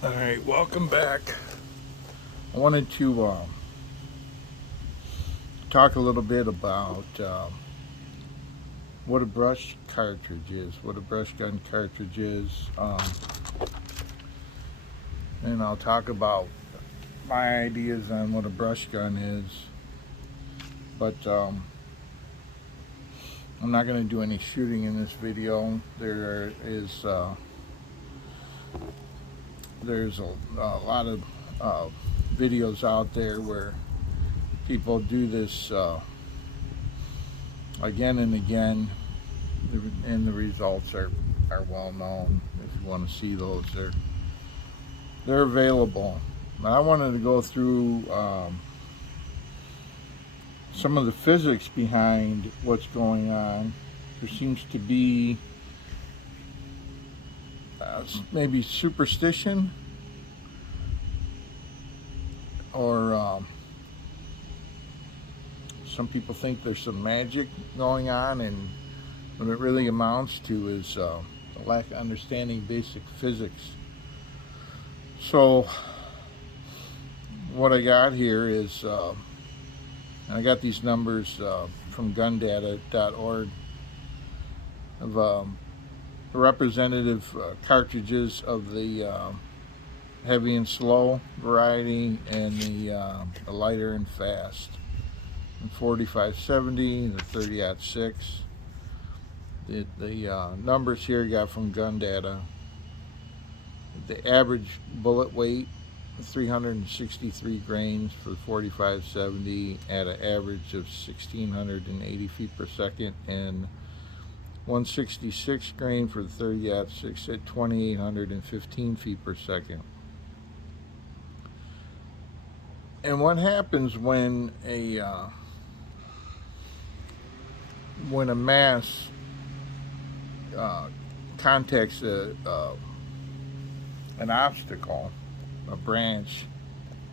All right, welcome back. I wanted to talk a little bit about what a brush cartridge is, what a brush gun cartridge is, and I'll talk about my ideas on what a brush gun is. But I'm not going to do any shooting in this video. There's a lot of videos out there where people do this again and again, and the results are well known. If you want to see those, they're available. But I wanted to go through some of the physics behind what's going on. There seems to be maybe superstition or some people think there's some magic going on, and what it really amounts to is a lack of understanding basic physics. So what I got here is I got these numbers from gundata.org of representative cartridges of the heavy and slow variety and the lighter and fast. The 4570, the 30-06. The numbers here got from Gun Data. The average bullet weight, 363 grains for the 4570 at an average of 1,680 feet per second, and 166 grain for the 30-06 at 2,815 feet per second. And what happens when a mass contacts an obstacle, a branch,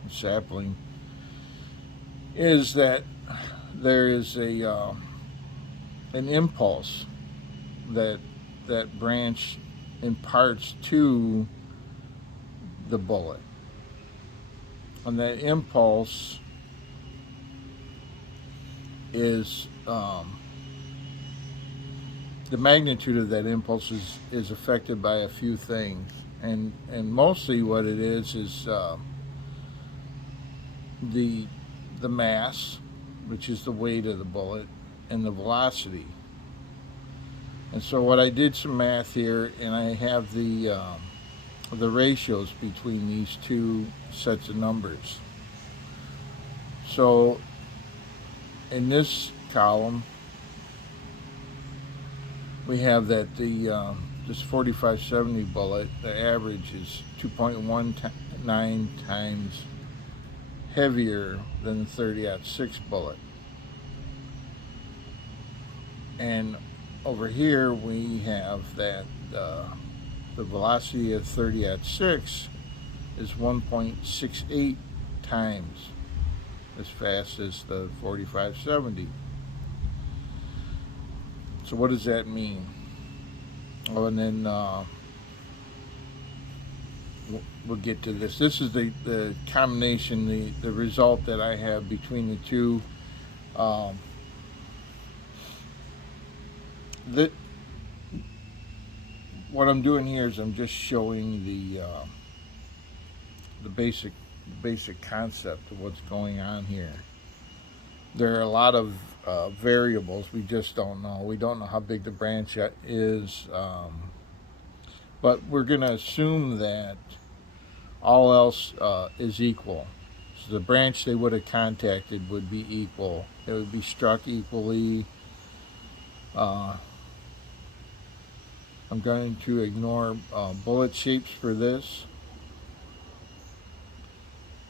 a sapling, is that there is an impulse that branch imparts to the bullet, and that impulse is the magnitude of that impulse is affected by a few things, and mostly what it is the mass, which is the weight of the bullet, and the velocity. And so what I did some math here, and I have the ratios between these two sets of numbers. So in this column, we have that this 4570 bullet, the average is 2.19 times heavier than the 30-06 bullet. And over here we have that the velocity of 30-06 is 1.68 times as fast as the 4570. So what does that mean? Oh, and then we'll get to this. This is the combination, the result that I have between the two. What I'm doing here is I'm just showing the basic concept of what's going on here. There are a lot of variables we just don't know. We don't know how big the branch is, but we're going to assume that all else is equal. So the branch they would have contacted would be equal. It would be struck equally. I'm going to ignore bullet shapes for this.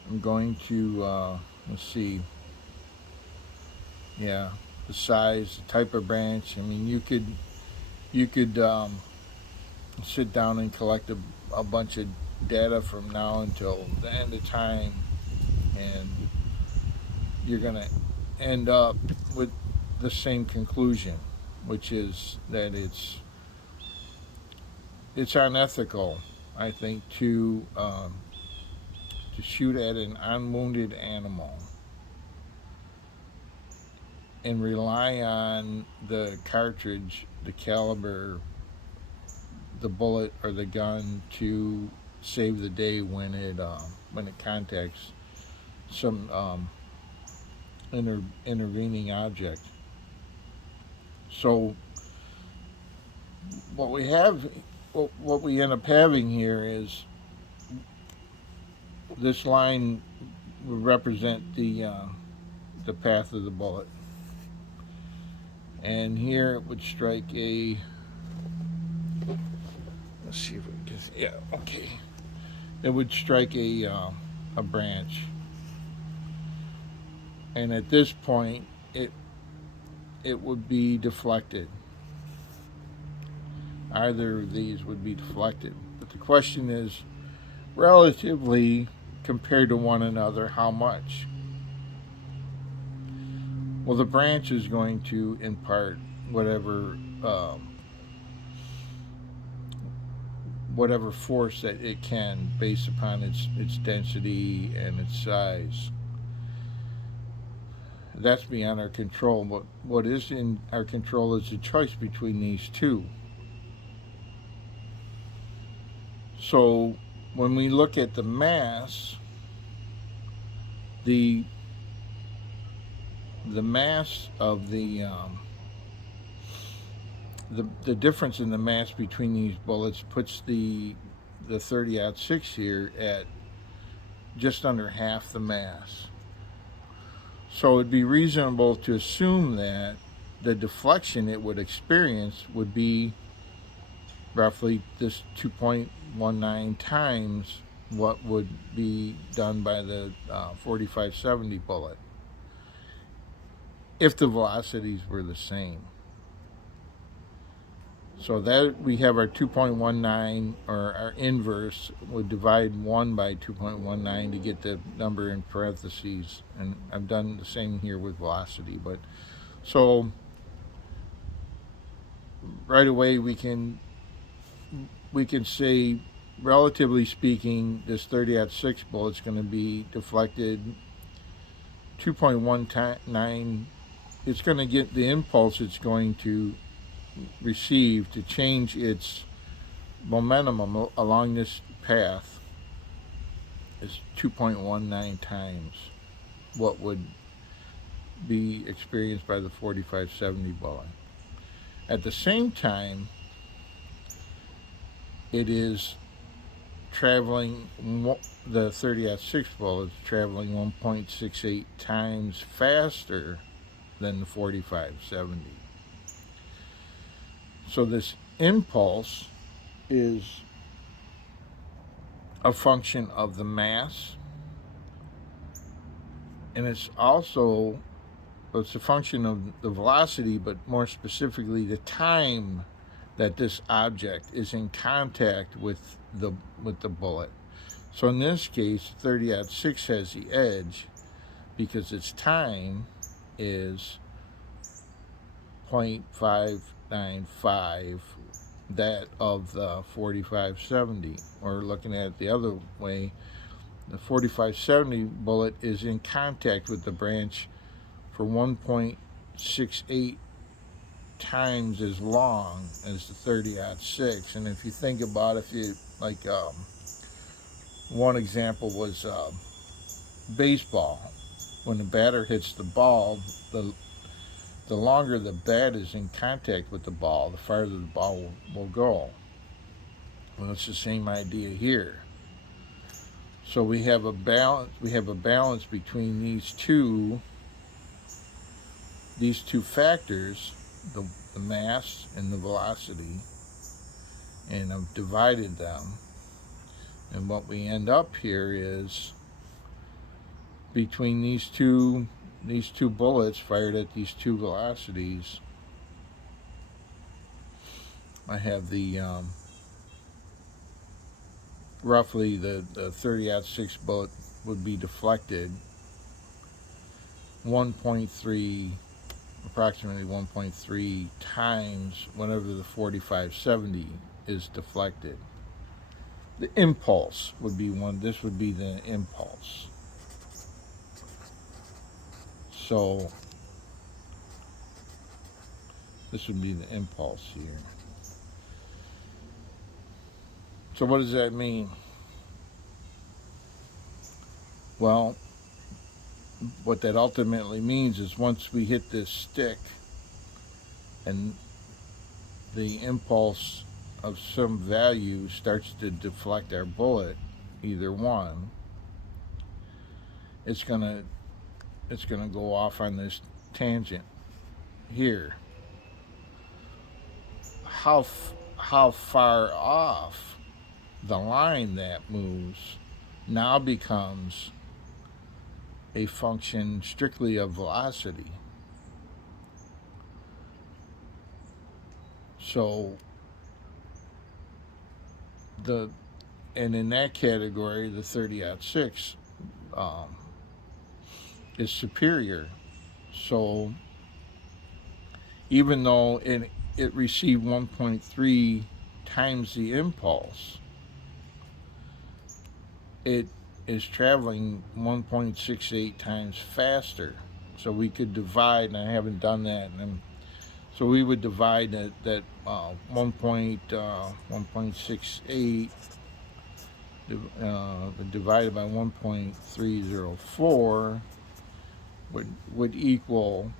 I'm going to, let's see, yeah, the size, the type of branch. I mean, you could sit down and collect a bunch of data from now until the end of time, and you're going to end up with the same conclusion, which is that it's unethical I think, to shoot at an unwounded animal and rely on the cartridge, the caliber, the bullet, or the gun to save the day when it contacts some intervening object. So what we have, what we end up having here is this line would represent the path of the bullet, and here it would strike a. Let's see if we can. Yeah, okay. It would strike a branch, and at this point, it would be deflected. Either of these would be deflected, but the question is, relatively compared to one another, how much? Well, the branch is going to impart whatever whatever force that it can, based upon its density and its size. That's beyond our control. What is in our control is the choice between these two. So when we look at the mass, the mass of the difference in the mass between these bullets puts the 30-06 here at just under half the mass. So it'd be reasonable to assume that the deflection it would experience would be roughly this 2.19 times what would be done by the 4570 bullet if the velocities were the same. So that we have our 2.19, or our inverse would divide 1 by 2.19 to get the number in parentheses, and I've done the same here with velocity. But so right away we can say, relatively speaking, this 30-06 bullet's going to be deflected 2.19. It's going to get the impulse it's going to receive to change its momentum along this path is 2.19 times what would be experienced by the 4570 bullet. At the same time, it is traveling, the 30-06 bullet is traveling 1.68 times faster than the 4570. So this impulse is a function of the mass, and it's also a function of the velocity, but more specifically the time that this object is in contact with the bullet. So in this case, 30-06 has the edge because its time is 0.595 that of the 4570. Or looking at it the other way, the 4570 bullet is in contact with the branch for 1.68 times as long as the 30-06. And if you think about, if you like, one example was baseball. When the batter hits the ball, the longer the bat is in contact with the ball, the farther the ball will go. Well, it's the same idea here. So we have a balance. We have a balance between these two factors, the mass and the velocity, and I've divided them. And what we end up here is, between these two bullets fired at these two velocities, I have the roughly the 30-06 bullet would be deflected approximately 1.3 times whenever the 4570 is deflected. The impulse would be one. This would be the impulse. So this would be the impulse here. So what does that mean? Well, what that ultimately means is once we hit this stick and the impulse of some value starts to deflect our bullet, either one, it's gonna go off on this tangent here. How far off the line that moves now becomes a function strictly of velocity. So and in that category, the 30-06 is superior. So even though it received 1.3 times the impulse, it is traveling 1.68 times faster. So we could divide, and I haven't done that, so we would divide that 1.68 divided by 1.304 would equal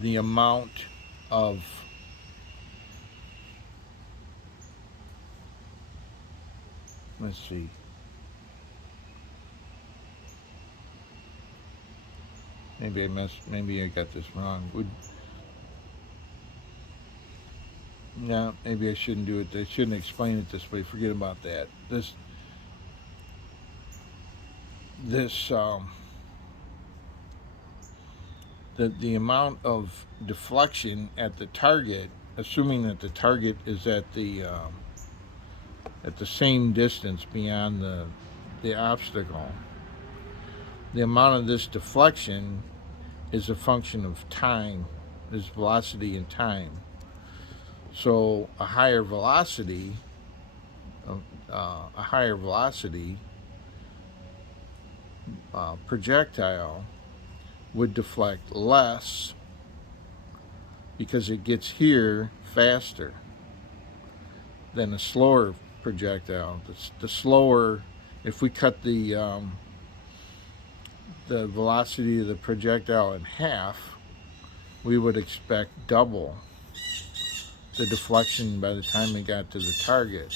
the amount of let's see. Maybe I got this wrong. Maybe I shouldn't do it. I shouldn't explain it this way. Forget about that. The amount of deflection at the target, assuming that the target is at the same distance beyond the obstacle, the amount of this deflection is a function of time, is velocity and time. So a higher velocity projectile would deflect less because it gets here faster than a slower projectile. The slower, if we cut the velocity of the projectile in half, we would expect double the deflection by the time we got to the target.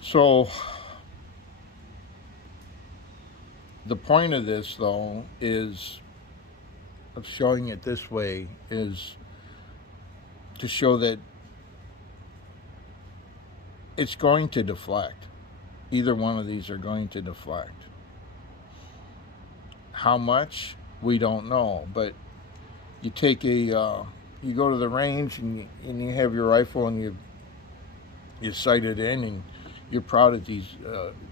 So the point of this, though, of showing it this way, is to show that it's going to deflect. Either one of these are going to deflect. How much? We don't know. But you take you go to the range and you have your rifle and you sight it in, and you're proud of these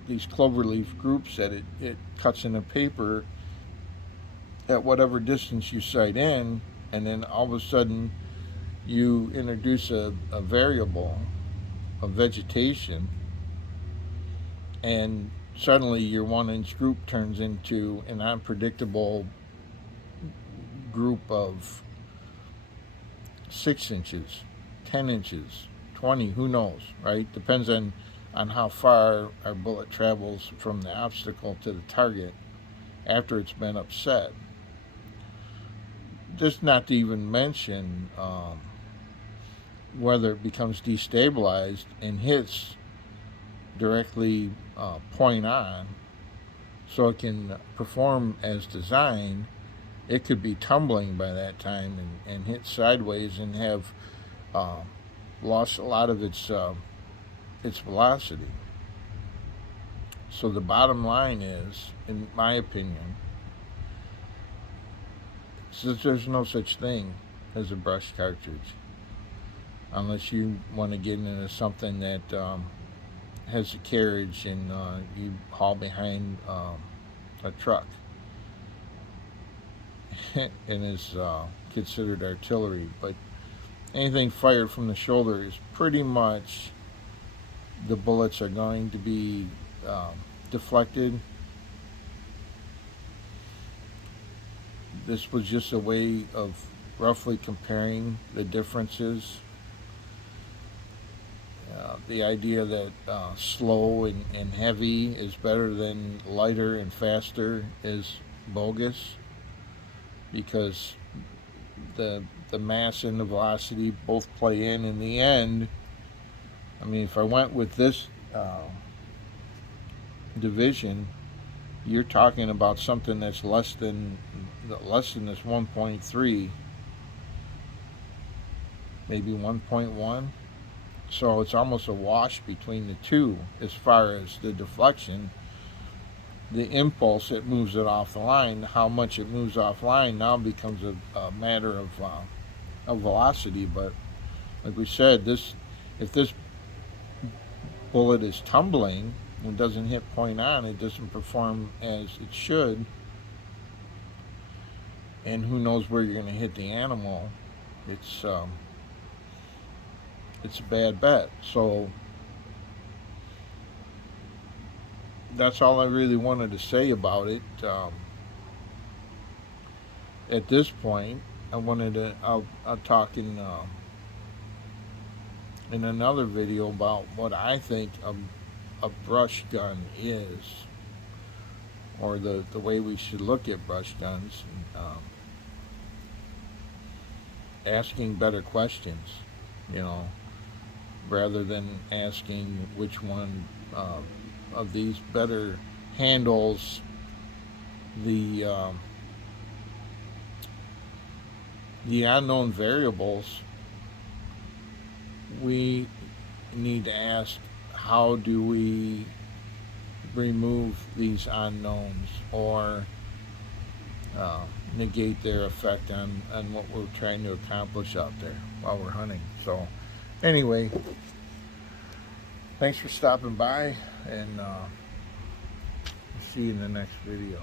cloverleaf groups that it cuts in the paper at whatever distance you sight in, and then all of a sudden you introduce a variable of vegetation, and suddenly your 1-inch group turns into an unpredictable group of 6 inches, 10 inches, 20, who knows, right? Depends on how far our bullet travels from the obstacle to the target after it's been upset. Just not to even mention whether it becomes destabilized and hits directly point on, so it can perform as designed. It could be tumbling by that time and hit sideways and have lost a lot of its velocity. So the bottom line is, in my opinion, there's no such thing as a brush cartridge, unless you want to get into something that has a carriage and you haul behind a truck and is considered artillery. But anything fired from the shoulder is pretty much, the bullets are going to be deflected. This was just a way of roughly comparing the differences. The idea that slow and heavy is better than lighter and faster is bogus, because the mass and the velocity both play in the end. I mean, if I went with this division, you're talking about something that's less than this 1.3, maybe 1.1. So it's almost a wash between the two as far as the deflection. The impulse that moves it off the line, how much it moves off line now becomes a matter of velocity. But like we said, if this bullet is tumbling and doesn't hit point on, it doesn't perform as it should. And who knows where you're going to hit the animal. It's a bad bet. So that's all I really wanted to say about it. At this point, I'll talk in another video about what I think a brush gun is, or the way we should look at brush guns. Asking better questions, rather than asking which one of these better handles the unknown variables. We need to ask, how do we remove these unknowns, or negate their effect on what we're trying to accomplish out there while we're hunting. So anyway, thanks for stopping by, and see you in the next video.